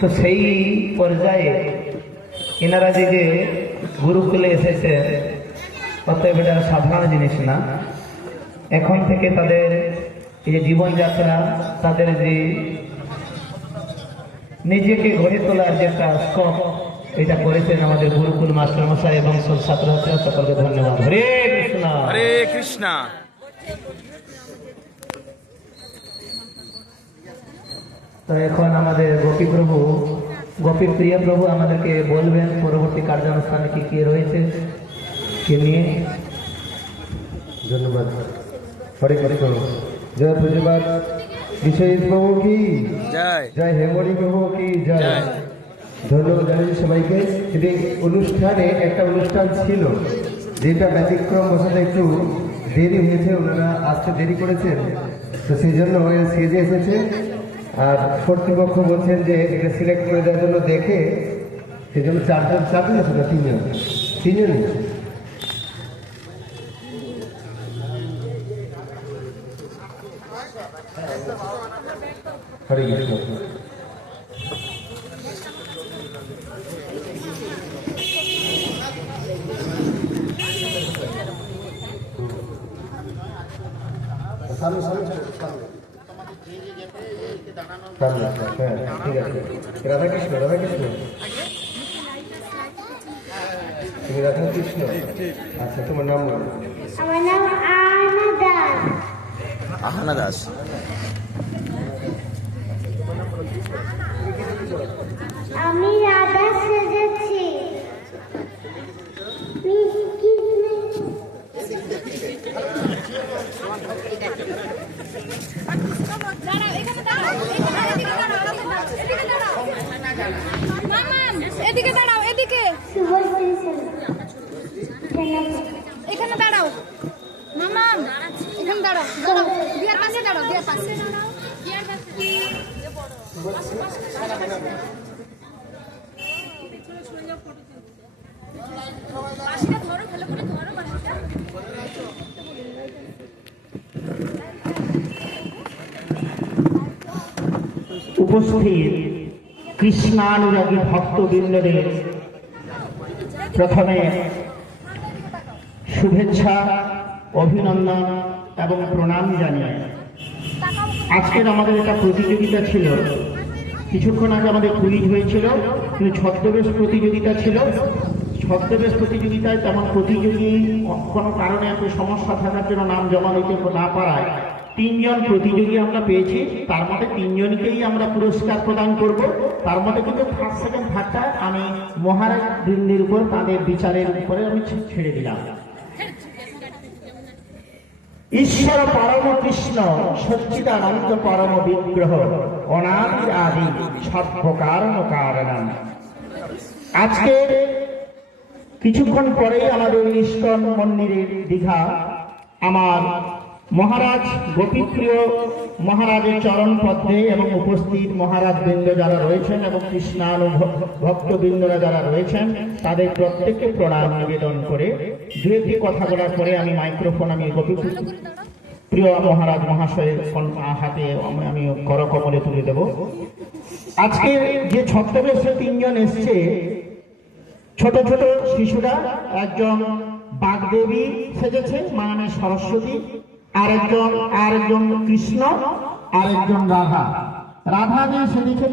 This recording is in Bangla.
তো সেই পর্যায়ে এনারা যে গুরুকুলে এসেছে, অতএব এটা সাধারণ জিনিস না। এখন থেকে তাদের এই যে জীবনযাত্রা, তাদের যে নিজেকে গড়ে তোলার যে একটা স্কোপ, এটা করেছেন আমাদের গুরুকুল মাস্টার মশাই এবং সব ছাত্রছাত্রীরা। সকলকে ধন্যবাদ। হরে কৃষ্ণ, হরে কৃষ্ণ। তো এখন আমাদের গোপী প্রভু, গোপী প্রিয় প্রভু আমাদেরকে বলবেন পরবর্তী কার্যানুষ্ঠানে কি কি রয়েছে কে নিয়ে। ধন্যবাদ। হরে কৃষ্ণ। জয় পুজোবাদ বিশ্বজিৎ প্রভু কি জয়, জয় হেমরি প্রভু কি জয়। ধন্যবাদ জানাই সবাইকে। কিন্তু অনুষ্ঠানে একটা অনুষ্ঠান ছিল যেটা ব্যতিক্রম বসাতে একটু দেরি হয়েছে, ওনারা আসতে দেরি করেছেন, তো সেই জন্য সেজে এসেছে। আর কর্তৃপক্ষ বলছেন যে এটা সিলেক্ট করে দেওয়ার জন্য দেখে, সেই জন্য চারজন আছে না, তিনজনই। হরে কৃষ্ণ। ঠিক আছে। রাধাকৃষ্ণ, রাধাকৃষ্ণ, তুমি রাধাকৃষ্ণ। আচ্ছা, তোমার নাম বলো। আমার নাম আহনা দাস। আহনা দাস। আমি রাধা সেজেছি। এদিকে দাঁড়াও, এদিকে এখানে দাঁড়াও মামা, এখানে দাঁড়াও, দাঁড়াও, দিয়ার পাশে দাঁড়াও, দিয়ার পাশে উপস্থিত কৃষ্ণানুরাগী ভক্তবৃন্দদের প্রথমে শুভেচ্ছা, অভিনন্দন এবং প্রণাম জানিয়ে আজকের আমাদের একটা প্রতিযোগিতা ছিল। কিছুক্ষণ আগে আমাদের কুইজ হয়েছিল, কিন্তু ছদ্মবেশ প্রতিযোগিতা ছিল। ছদ্মবেশ প্রতিযোগিতায় তেমন প্রতিযোগী কোনো কারণে একটু সমস্যা থাকার জন্য নাম জমা দিতে না পারায় 3 জন প্রতিযোগী আমরা পেয়েছি। তার মধ্যে 3 জনকেই আমরা পুরস্কার প্রদান করব। তার মধ্যে কিন্তু ফার্স্ট, সেকেন্ড, থার্ডটা আমি মহারাজ বৃন্দের উপর, তাদের বিচারের উপরে আমি ছেড়ে দিলাম। ঈশ্বর পরম কৃষ্ণ সচ্চিদানন্দ পরম বিগ্রহ অনাদি আদি সর্বকারণ কারণ। আজকে কিছুক্ষণ পরেই আমাদের ইস্কন মন্দিরের দীঘা আমার মহারাজ গোপীপ্রিয় মহারাজের চরণ পদ্মে এবং উপস্থিত মহারাজ বৃন্দ যারা রয়েছেন এবং কৃষ্ণানু ভক্তবৃন্দরা যারা রয়েছেন, তাদের প্রত্যেককে প্রণাম নিবেদন করে দু একটি কথা বলার পরে আমি মাইক্রোফোন আমি প্রিয় মহারাজ মহাশয়ের হাতে আমি করকমলে তুলে দেব। আজকে যে ছদ্মবেশে 3 জন এসছে, ছোট ছোট শিশুরা, একজন বাগদেবী সেজেছে, মানে সরস্বতী, আরেকজন কৃষ্ণ, আরেকজন রাধা। রাধা যে সেজেছে